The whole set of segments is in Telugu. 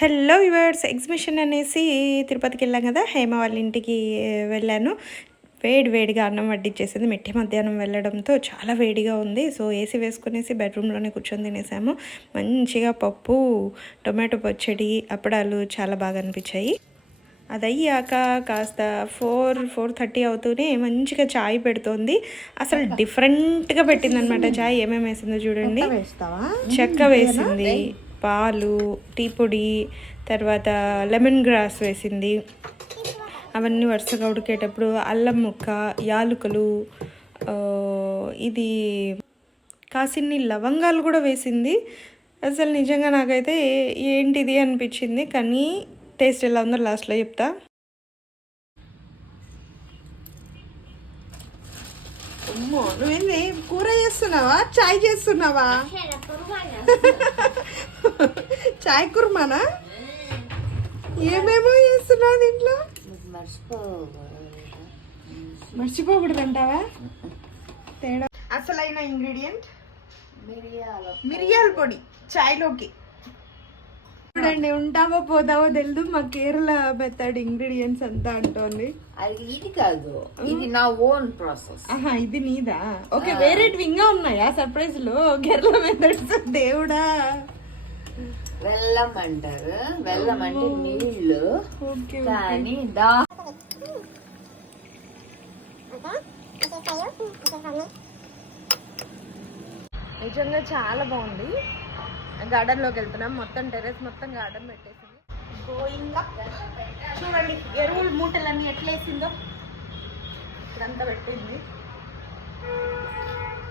హలో వ్యూవర్స్, ఎగ్జిబిషన్ అనేసి తిరుపతికి వెళ్ళాం కదా. హేమ వాళ్ళ ఇంటికి వెళ్ళాను. వేడిగా అన్నం వడ్డించేసింది. మిట్ట మధ్యాహ్నం వెళ్ళడంతో చాలా వేడిగా ఉంది. సో ఏసీ వేసుకునేసి బెడ్రూమ్లోనే కూర్చొని తినేసాము. మంచిగా పప్పు, టొమాటో పచ్చడి, అప్పడాలు చాలా బాగా అనిపించాయి. అది అయ్యాక కాస్త 4:30 అవుతూనే మంచిగా చాయ్ పెడుతోంది. అసలు డిఫరెంట్గా పెట్టిందనమాట. చాయ్ ఏమేమి వేసిందో చూడండి. చెక్క వేసింది, పాలు, టీ పొడి, తర్వాత లెమన్ గ్రాస్ వేసింది. అవన్నీ వరుసగా ఉడికేటప్పుడు అల్లం ముక్క, యాలకులు, ఇది కాసిన్ని లవంగాలు కూడా వేసింది. అసలు నిజంగా నాకైతే ఏంటిది అనిపించింది. కానీ టేస్ట్ ఎలా ఉందో లాస్ట్లో చెప్తా. అమ్మో, నువ్వేంది కూర చేస్తున్నావా, చాయ్ చేస్తున్నావా? చాయ్ కుర్మానా? ఏమేమో చేస్తున్నావు దీంట్లో. మర్చిపోకూడదంటావా? తేడా అసలైన ఇంగ్రీడియంట్ మిరియాల పొడి చాయ్లోకి. చూడండి, ఉంటావో పోతావో తెలియదు. మా కేరళ మెథడ్ ఇంగ్రీడియంట్స్ అంతా అంటోంది. ఇది కాదు, ఇది నా ఓన్ ప్రాసెస్. ఇది నీదా? ఓకే, వేరేటివి ఇంకా ఉన్నాయా సర్ప్రైజ్ లో? కేరళ మెథడ్స్ దేవుడా. వెల్లం అంటారు, వెల్లం అంటే నీళ్ళు. కానీ నిజంగా చాలా బాగుంది. గార్డెన్ లోకి వెళ్తున్నాం. మొత్తం టెర్రస్ మొత్తం గార్డెన్ పెట్టేసింది. చూడండి ఎరువులు మూటలన్నీ ఎట్లేసిందో. ఇప్పుడంతా పెట్టింది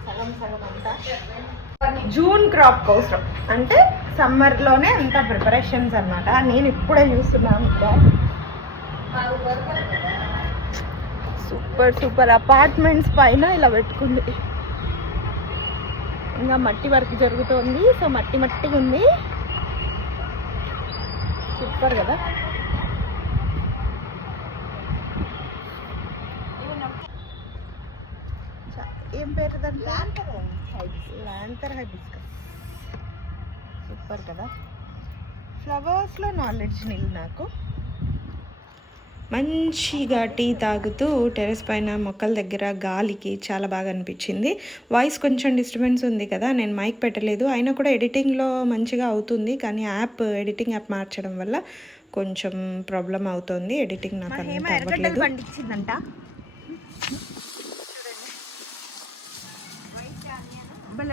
సగం అంతా. జూన్ క్రాప్ కోసం అంటే సమ్మర్లోనే అంత ప్రిపరేషన్స్ అన్నమాట. నేను ఇప్పుడే చూస్తున్నాను. సూపర్ అపార్ట్మెంట్స్ పైన ఇలా పెట్టుకుంది. ఇంకా మట్టి వర్క్ జరుగుతోంది. సో మట్టిగా ఉంది. సూపర్ కదా. ఏం పేరు దాని? Lantern hibiscus. సూపర్ కదా. ఫ్లవర్స్లో నాలెడ్జ్ నీళ్ళు. నాకు మంచిగా టీ తాగుతూ టెర్రస్ పైన మొక్కల దగ్గర గాలికి చాలా బాగా అనిపించింది. వాయిస్ కొంచెం డిస్టర్బెన్స్ ఉంది కదా, నేను మైక్ పెట్టలేదు. అయినా కూడా ఎడిటింగ్లో మంచిగా అవుతుంది. కానీ ఎడిటింగ్ యాప్ మార్చడం వల్ల కొంచెం ప్రాబ్లం అవుతుంది. ఎడిటింగ్ నాకు అవ్వట్లేదు. పండించిందంట.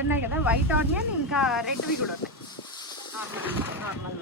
ఉన్నాయి కదా వైట్ ఆనియన్, ఇంకా రెడ్వి కూడా ఉన్నాయి. నార్మల్